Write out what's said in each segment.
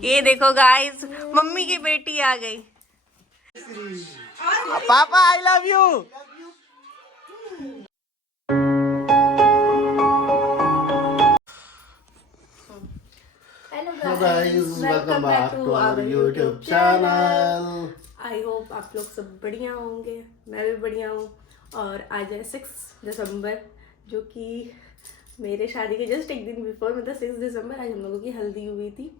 ये देखो guys, mummy की बेटी आ गई। पापा I love you. Hello guys, welcome back to our YouTube channel. I hope आप लोग सब बढ़िया होंगे, मैं भी बढ़िया हूँ। और आज है 6 दिसंबर, जो कि मेरे शादी के जस्ट एक दिन बिफोर, मतलब 6 दिसंबर आज हम लोगों की हल्दी हुई थी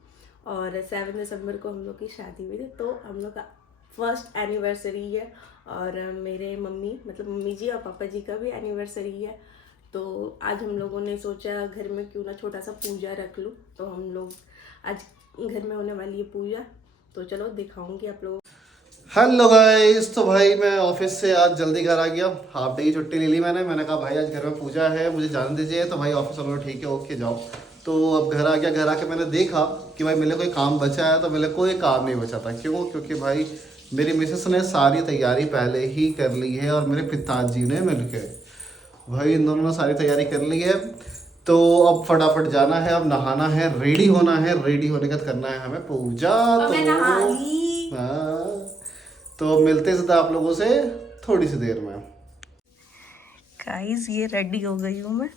और 7 दिसंबर को हम लोग की शादी हुई थी। तो हम लोग का फर्स्ट एनिवर्सरी है और मेरे मम्मी जी और पापा जी का भी एनिवर्सरी है। तो आज हम लोगों ने सोचा घर में क्यों ना छोटा सा पूजा रख लूँ। तो हम लोग आज घर में होने वाली है पूजा, तो चलो दिखाऊंगी आप लोगों। हेलो गाइस, तो भाई मैं ऑफिस से आज जल्दी घर आ गया। हाफ डे की छुट्टी ले ली मैंने कहा भाई आज घर में पूजा है, मुझे जाने दीजिए। तो भाई ऑफिस वालों ठीक है, ओके जाओ। तो अब घर आ गया। घर आके मैंने देखा कि भाई मेरे कोई काम बचा है, तो मेरे कोई काम नहीं बचा था। क्यों? क्योंकि भाई मेरी मिसेस ने सारी तैयारी पहले ही कर ली है और मेरे पिताजी ने मिलकर, भाई इन दोनों ने सारी तैयारी कर ली है। तो अब फटाफट जाना है, अब नहाना है, रेडी होना है। रेडी होने के बाद करना है हमें पूजा। तो हाँ, तो मिलते हैं आप लोगों से थोड़ी सी देर में। गाइस ये रेडी हो गई हूँ मैं।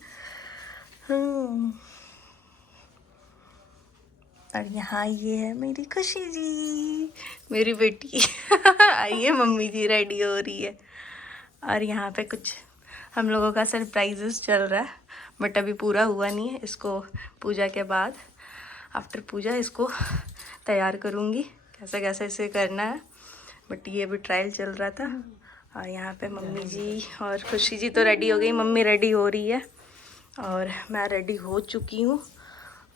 और यहाँ ये है मेरी खुशी जी, मेरी बेटी। आइए, मम्मी जी रेडी हो रही है। और यहाँ पे कुछ हम लोगों का सरप्राइजेस चल रहा है, बट अभी पूरा हुआ नहीं है। इसको पूजा के बाद, आफ्टर पूजा इसको तैयार करूँगी, कैसे कैसे इसे करना है। बट ये अभी ट्रायल चल रहा था। और यहाँ पे मम्मी जी और खुशी जी तो रेडी हो गई, मम्मी रेडी हो रही है और मैं रेडी हो चुकी हूँ।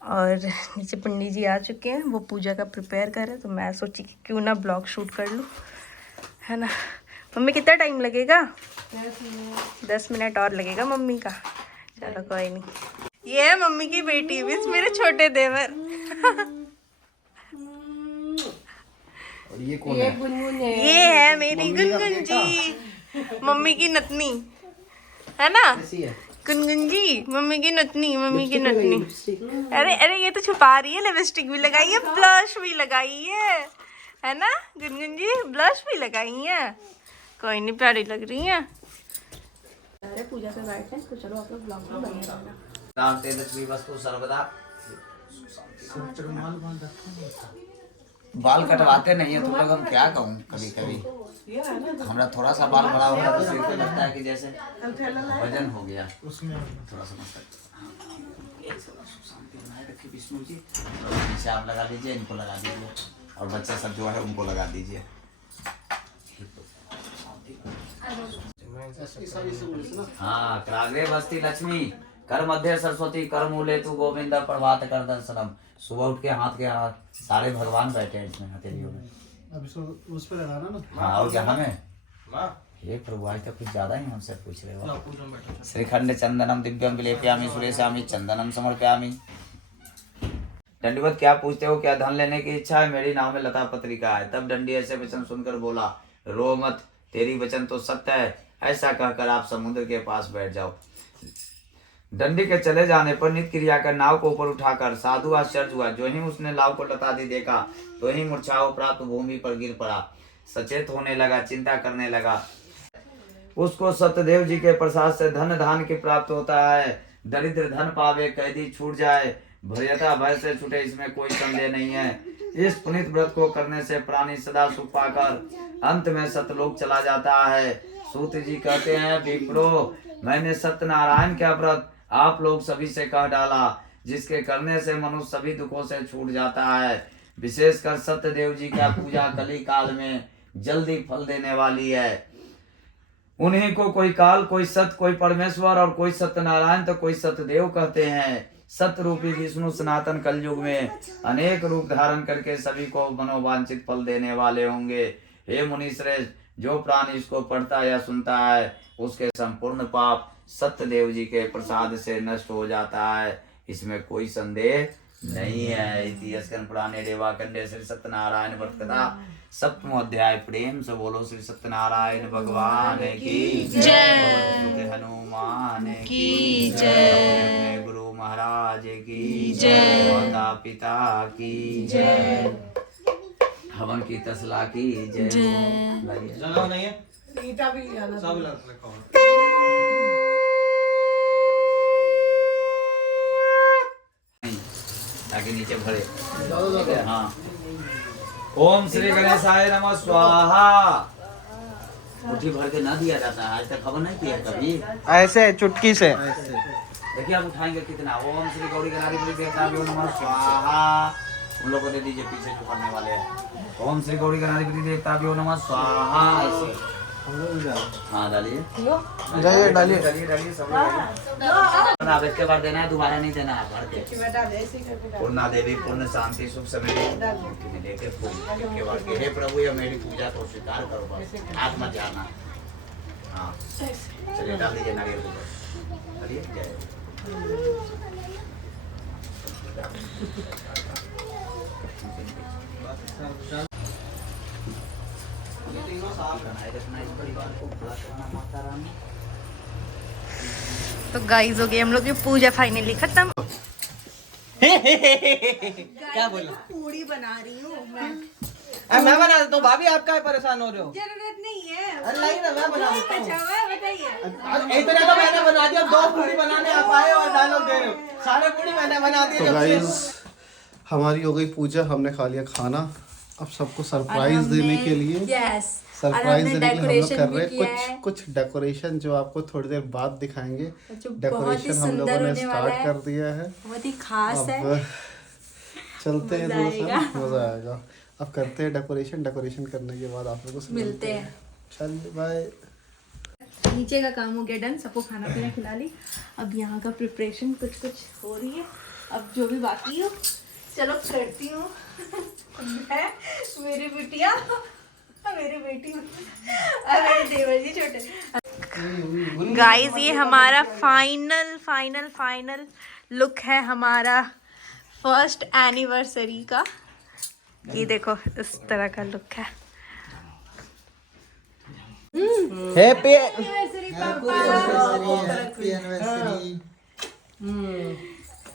और नीचे पंडित जी आ चुके हैं, वो पूजा का प्रिपेयर कर रहे हैं। तो मैं सोची कि क्यों ना ब्लॉग शूट कर लूँ, है ना। मम्मी कितना टाइम लगेगा? 10 मिनट और लगेगा मम्मी का। चलो कोई नहीं। ये है मम्मी की बेटी भी, मेरे छोटे देवर। और ये कौन है? गुनगुन है। ये है मेरी गुनगुन जी, मम्मी की नतनी, है ना। गुनगुन जी मम्मी की नतनी, मम्मी की नतनी। अरे अरे ये तो छुपा रही है, लिपस्टिक भी लगाई है, ब्लश भी लगाई है ना गुनगुन जी, ब्लश भी लगाई है। कोई नहीं, प्यारी लग रही है। अरे पूजा से बैठे हैं, तो चलो आप लोग ब्लॉग में बने रहना। राम तेजस्वी वस्तु सर्वदा। बाल कटवाते नहीं है तो लोग, हम क्या कहूँ, कभी कभी हमारा थोड़ा सा बाल बड़ा हो गया तो सिर पे लगता है कि जैसे वजन हो गया थोड़ा सा। शांति बनाए रखिए विष्णु जी। नीचे आप लगा दीजिए, इनको लगा दीजिए, और बच्चे सब जो है उनको लगा दीजिए। हाँ, क्राग्रे बस्ती लक्ष्मी, कर मध्य सरस्वती, कर मूले तू गोविंद, प्रभात कर दर्शनम। सुबह उठ के हाथ के हाथ सारे भगवान बैठे हैं इसमें हथेलियों में। अब उस पे लगाना ना। हाँ, और क्या हमें? ये प्रभु आज तक कुछ ज्यादा ही हमसे पूछ रहे हो। श्रीखंड चंदनम दिव्यम विलेप्यामि, सुरेशामि चंदनम समर्प्यामि। दंडवत क्या पूछते हो? क्या धन लेने की इच्छा है? मेरी नाव में लता पत्रिका है। तब दंडी ऐसे वचन सुनकर बोला, रो मत, तेरी वचन तो सत्य है। ऐसा कहकर आप समुद्र के पास बैठ जाओ। दंडी के चले जाने पर नित्य क्रिया कर नाव को ऊपर उठाकर साधु आश्चर्य हुआ। जो ही उसने नाव को लता दी देखा, तो ही मूर्छाओं प्राप्त भूमि पर गिर पड़ा। सचेत होने लगा, चिंता करने लगा। उसको सत्यदेव जी के प्रसाद से धन धान की प्राप्त होता है। दरिद्र धन पावे, कैदी छूट जाए, भयता भय से छूटे, इसमें कोई संदेह नहीं है। इस पुनीत व्रत को करने से प्राणी सदा सुख पाकर अंत में सतलोक चला जाता है। सूत जी कहते हैं, विप्रो, मैंने सत्यनारायण का व्रत आप लोग सभी से कह डाला, जिसके करने से मनुष्य सभी दुखों से छूट जाता है। विशेषकर सत्यदेव जी का पूजा कली काल में जल्दी फल देने वाली है। उन्हीं को कोई काल, कोई सत्य, कोई परमेश्वर और कोई सत्यनारायण तो कोई सत्यदेव कहते हैं। सत्य रूपी विष्णु सनातन कलयुग में अनेक रूप धारण करके सभी को मनोवांछित फल देने वाले होंगे। हे मुनि श्रेष्ठ, जो प्राणी इसको पढ़ता या सुनता है उसके संपूर्ण पाप सत्यदेव जी के प्रसाद से नष्ट हो जाता है, इसमें कोई संदेह नहीं है। इतिहास पुराने देवाखंडे श्री सत्यनारायण व्रत कथा 7वां अध्याय। प्रेम से बोलो श्री सत्यनारायण भगवान की जय, हनुमान की जय, गुरु महाराज की जय। माता पिता की जय। हवन की तसला की जय। लाइए। ताकि नीचे भरे। ठीक है, हाँ। ओम श्री गणेशाय नमः स्वाहा। मुट्ठी भर के ना दिया जाता है, आज तक खबर नहीं किया कभी। ऐसे चुटकी से देखिए आप उठाएंगे कितना। ओम श्री गौरी गणाधिपति देवताभ्यो नमः स्वाहा। उन लोगों को दे दीजिए, पीछे जो पढ़ने वाले हैं। ओम श्री गौरी गणाधिपति देवताभ्यो नमः स्वाहा। ऐसे हाँ डालिए, डालिए डालिए। डालिए सब लोग। अब इसके बाद देना है, दोबारा नहीं देना है। भर के पूर्णा देवी पूर्ण शांति सुख समृद्धि लेके फूल के बाद हे प्रभु ये मेरी पूजा को स्वीकार करो, बस हाथ मत जाना। हाँ चलिए डाल दीजिए नारियल के ऊपर। डालिए जय। तो गाइस हो गई हम लोग की पूजा फाइनली खत्म। क्या बोला? पूड़ी बना रही हूँ मैं। मैं बना देता हूँ भाभी, आप क्या परेशान हो रहे हो? जरूरत नहीं है। अरे नहीं ना, मैं बना देता हूँ। बताइए। इतने तो मैंने बना दिया, 2 पूरी बनाने आप आए और डायलॉग दे रहे हो। सारे पूरी मैंने बना दी। तो गाइस हमारी हो गई पूजा, हमने खा लिया खाना। अब सबको सरप्राइज देने के लिए सरप्राइज देने के लिए हम लोग कर रहे हैं कुछ डेकोरेशन, जो आपको थोड़ी देर बाद दिखाएंगे। डेकोरेशन हम लोगों ने स्टार्ट कर दिया है, बहुत ही खास है। अब चलते हैं दोस्तों, मजा आएगा। अब करते हैं डेकोरेशन। डेकोरेशन करने के बाद आप लोगों से मिलते हैं। चलिए बाय। नीचे का काम हो गया डन, सबको खाना पीना खिला ली। अब यहाँ का प्रिपरेशन कुछ हो रही है। अब जो भी बाकी हो चलो करती हूँ। मैं मेरी बिटिया मेरी बेटी और मेरे देवर जी छोटे। गाइस ये हमारा फाइनल लुक है हमारा फर्स्ट एनिवर्सरी का। ये देखो इस तरह का लुक है। हैप्पी एनिवर्सरी पापा।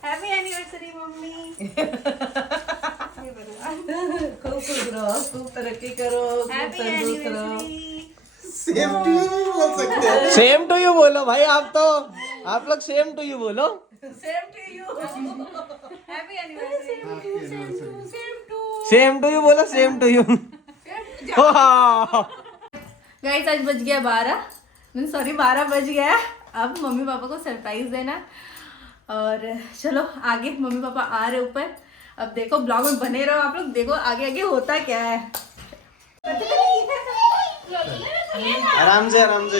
Happy anniversary mummy. खूब खुश रहो, खूब तरक्की करो, खूब तंदुरुस्त रहो। सेम टू यू बोलो भाई, आप लोग सेम टू यू बोलो। Same to you. Happy anniversary. Same to you बोलो, सेम टू यू। गाइस आज बज गया 12 बज गया। अब मम्मी पापा को सरप्राइज देना और चलो आगे मम्मी पापा आ रहे ऊपर। अब देखो ब्लॉग में बने रहो आप लोग, देखो आगे आगे होता क्या है। आराम से इधर से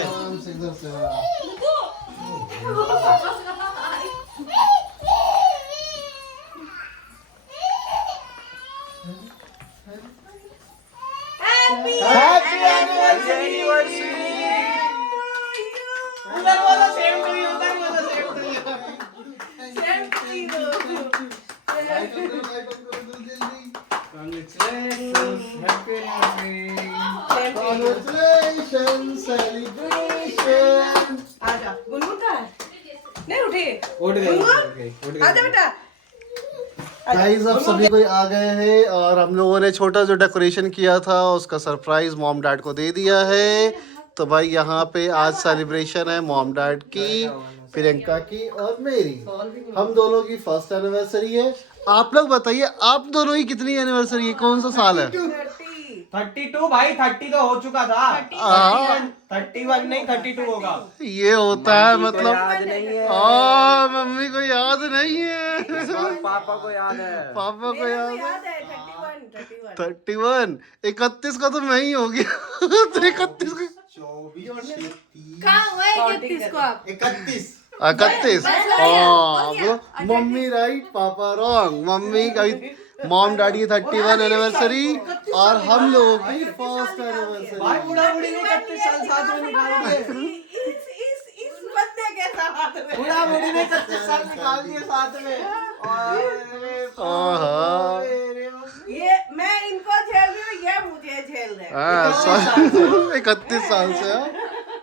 हैप्पी एनिवर्सरी। उधर बोलो सेम टू यू, उधर बोलो same to you. Same to you. आजा गुनगुन का नहीं उठे। उठ गई। आजा बेटा। गाइस अब सभी कोई आ गए हैं और हम लोगों ने छोटा जो डेकोरेशन किया था उसका सरप्राइज मॉम डैड को दे दिया है। तो भाई यहाँ पे आज सेलिब्रेशन है मॉम डैड की, प्रियंका की और मेरी। हम दोनों की फर्स्ट एनिवर्सरी है। आप लोग बताइए आप दोनों की कितनी एनिवर्सरी है, कौन सा साल है? 32 भाई, 30 तो हो चुका था। 31 नहीं 32 होगा। ये होता है मतलब याद नहीं है। मम्मी को याद नहीं है, पापा को याद है। पापा को याद है। याद है 31। 31 31 का तो मैं ही हो गया। तो 31 को 24 और 30 कहाँ हुआ 31 को आप? 31 31। मम्मी राइट पापा रॉन्ग। मम्मी का मॉम डैडी 31 एनिवर्सरी और हम लोगों की फर्स्ट एनिवर्सरी। भाई बूढ़ा बूढ़ी ने 31 साल साथ में निकाल दिए। इस बंदे के साथ में बूढ़ा बूढ़ी ने 31 साल निकाल दिए साथ में। ये मैं इनको झेल रही हूँ, ये मुझे झेल रहे हैं। 31 साल से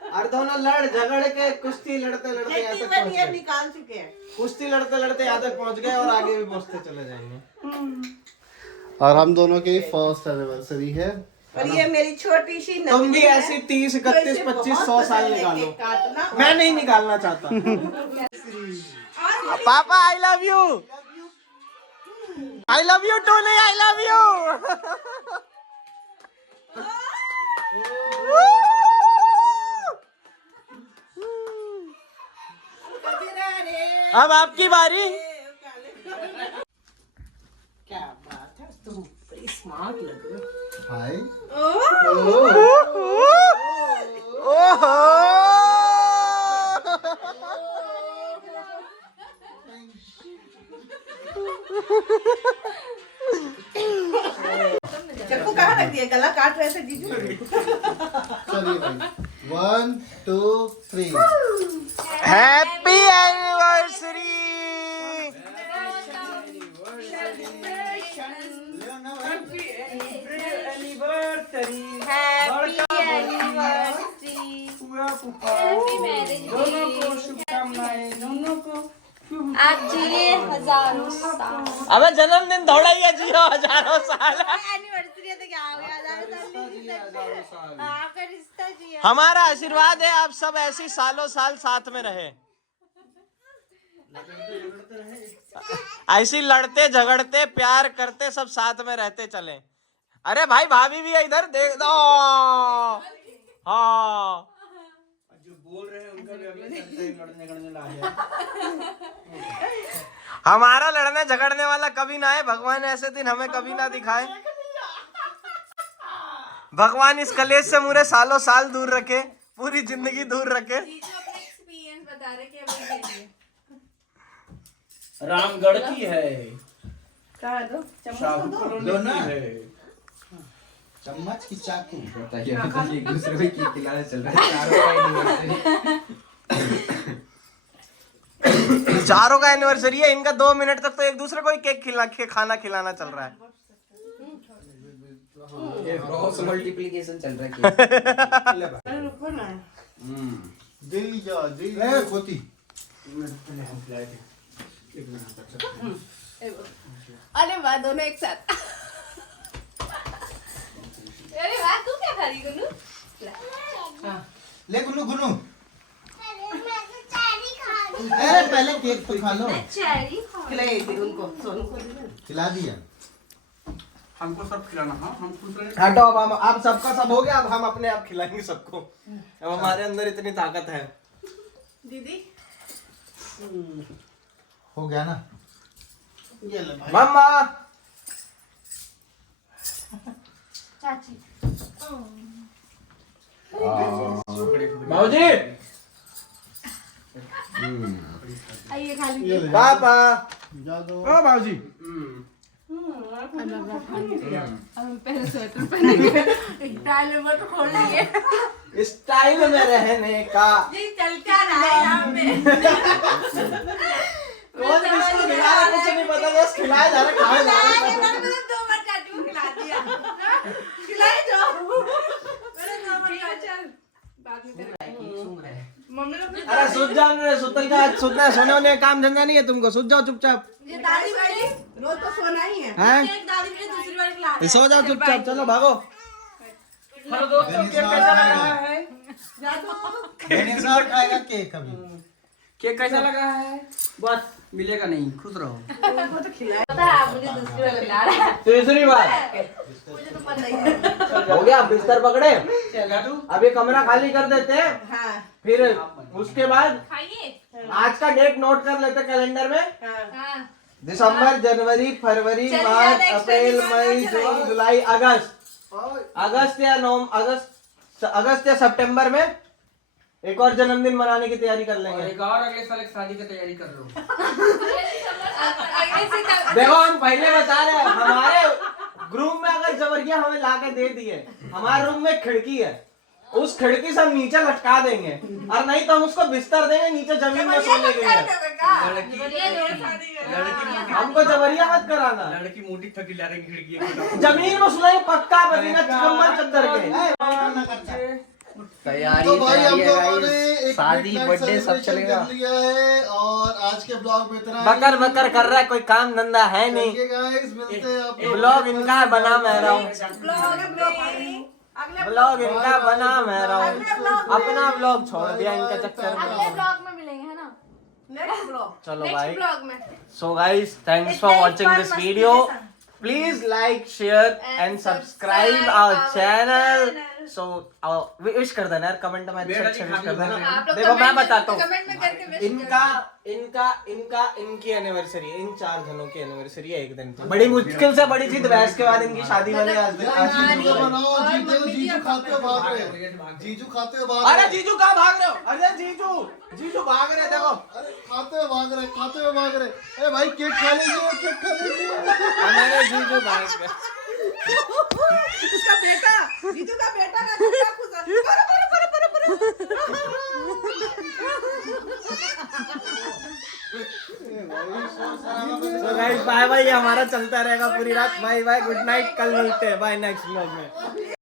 और दोनों लड़ झगड़ के कुश्ती लड़ते लड़ते यहाँ तक पहुंच गए। निकाल चुके हैं। कुश्ती लड़ते लड़ते यहाँ तक पहुंच गए और आगे भी पहुंचते चले जाएंगे। और हम दोनों की फर्स्ट एनिवर्सरी है। और ये मेरी छोटी सी तुम भी ऐसी 30, 31, 25, 100 साल निकालो। काटना। मैं नहीं निकालना चाहता। पापा I love you. I love you too नहीं, आई लव यू। अब आपकी बारी। क्या बात है, तुम बड़ी स्मार्ट लग रहे हो। हाय। ओहो। चक्कू कहाँ रख दिया? गला काट रहे थे जीजू। चलिए भाई 1 2 3। Happy anniversary. आप जिए हजारों साल। अबे जन्मदिन थोड़ा ही है, जियो हजारों साल। एनिवर्सरी है तो क्या हो गया, हजारों साल। आपका रिश्ता जिए। हमारा आशीर्वाद है आप सब ऐसी सालों साल साथ में रहे, ऐसी लड़ते झगड़ते प्यार करते सब साथ में रहते चले। अरे भाई भाभी भी है इधर, देख दो। हाँ जो बोल रहे हैं उनका भी अगले लड़ने झगड़ने लगे। हमारा लड़ने झगड़ने वाला कभी ना है, भगवान ऐसे दिन हमें कभी ना दिखाए। भगवान इस कलेश से मुझे सालों साल दूर रखे, पूरी जिंदगी दूर रखे। एक्सपीरियंस बता रहे कि अभी के लिए। रामगढ़ की है। कहाँ दो? चम्मच तो दो। चम्मच की चाकू। एक दूसरे को केक खिलाना चल रहा है। चारों का एनिवर्सरी है इनका। 2 मिनट तक तो एक दूसरे को ही केक खाना खिलाना चल रहा है। क्रॉस मल्टीप्लिकेशन चल रहा है। रुको ना। दिल जा दिल है खोती। अरे वाह, दोनों एक साथ। अरे वाह, तू क्या खा रही गुनू? ले गुनु गुनु। अरे पहले केक तो खा लो। चेरी खा। खिलाई थी उनको, सोनू को दी ना। खिला दिया। हमको सब खिलाना। हाँ हम खुद हटो। अब सबका सब हो गया, अब हम अपने आप खिलाएंगे सबको। अब हमारे अंदर इतनी ताकत है। दीदी हो गया ना। ये लो भाई। मम्मा चाची। भाजी आइए खा लीजिए। पापा जा दो। ओ भाजी। हम पहले स्वेटर पहनेंगे। स्टाइल में तो खोल लिए। स्टाइल में रहने का जी चल क्या रहा है यहाँ पे? कौन किसको खिला रहा है कुछ नहीं पता, बस खिलाया जा रहा है, खाया जा रहा है। मैंने 2 बार चाची को खिला दिया। खिलाए जाओ। मैंने 2 बार खा, चल बाद में तेरे मम्मी लोग भी। अरे सुत जाओ रे, सुतल का सुतना सोने होने का काम धंधा नहीं है तुमको। सुत जाओ चुपचाप। ये दादी मेरी रोज तो सोना ही है। हैं एक दादी मेरी दूसरी बार खिला रही है। सो जाओ चुपचाप, चलो भागो। हेलो दोस्तों, केक कैसा लग रहा है? मैंने साथ खाएगा केक अभी। केक कैसा लगा है? बस मिलेगा नहीं, खुश रहो। उनको तो खिलाए। पता है आप मुझे दूसरी बार खिला रहा है। तीसरी बार मुझे तो पता ही है। हो गया। बिस्तर पकड़े, चलो। अभी कमरा खाली कर देते हैं, हाँ फिर उसके बाद खाइए। आज का डेट नोट कर लेते कैलेंडर में। हाँ। हाँ दिसंबर, जनवरी, फरवरी, चलिए, मार्च, next अप्रैल, दिमाग मई, में जून, जुलाई, अगस्त या सितंबर में एक और जन्मदिन मनाने की तैयारी कर लेंगे। एक और अगले साल एक शादी की तैयारी कर लो। देखो हम पहले बता रहे हैं, हमारे ग्रुप में अगर जबरिया हमें ला के दे दिए, हमारे रूम में खिड़की है, उस खिड़की से हम नीचे लटका देंगे, और नहीं तो हम उसको बिस्तर देंगे नीचे जमीन में सोने के लिए। हमको जबरिया मत कराना। लड़की मोटी थकी ला रही खिड़की। जमीन में सुनाई पक्का बदीना कंबल चद्दर के। तो भाई हम लोगों ने एक शादी बर्थडे सब चलेगा कर लिया है और आज के ब्लॉग में इतना बकर बकर कर रहा है, कोई काम धंधा है नहीं। गाइस मिलते हैं आपको ब्लॉग इनका है, बना मैं रहा हूँ। ब्लॉग इनका बना मैं रहा हूँ, अपना ब्लॉग छोड़ दिया इनके चक्कर में। ब्लॉग में मिलेंगे है ना, नेक्स्ट ब्लॉग, चलो भाई, ब्लॉग में। so guys, thanks for watching this video. Please like, share and subscribe our channel. So wish कर देना यार, कमेंट में अच्छे अच्छे wish कर देना। देखो मैं बताता हूँ, कमेंट में करके wish इनकी एनिवर्सरी है, इन 4 जनों की एनिवर्सरी है एक दिन तो बड़ी मुश्किल से बड़ी जीत बहस के बाद इनकी शादी वाली आज जीजू को बनाओ, जीजू खाते हो भाग रहे हो, जीजू खाते हो भाग अरे जीजू कहाँ भाग रहे हो? अरे जीजू भाग रहे, देखो अरे खाते हुए भाग रहे। ए भाई केक खा लीजिए। हमारे जीजू भाग रहे। उसका बेटा, जीजू का बेटा ना कितना खुश है। So guys, बाय बाय, ये हमारा चलता रहेगा पूरी रात। बाय बाय, गुड नाइट, कल मिलते हैं, बाय नेक्स्ट व्लॉग में।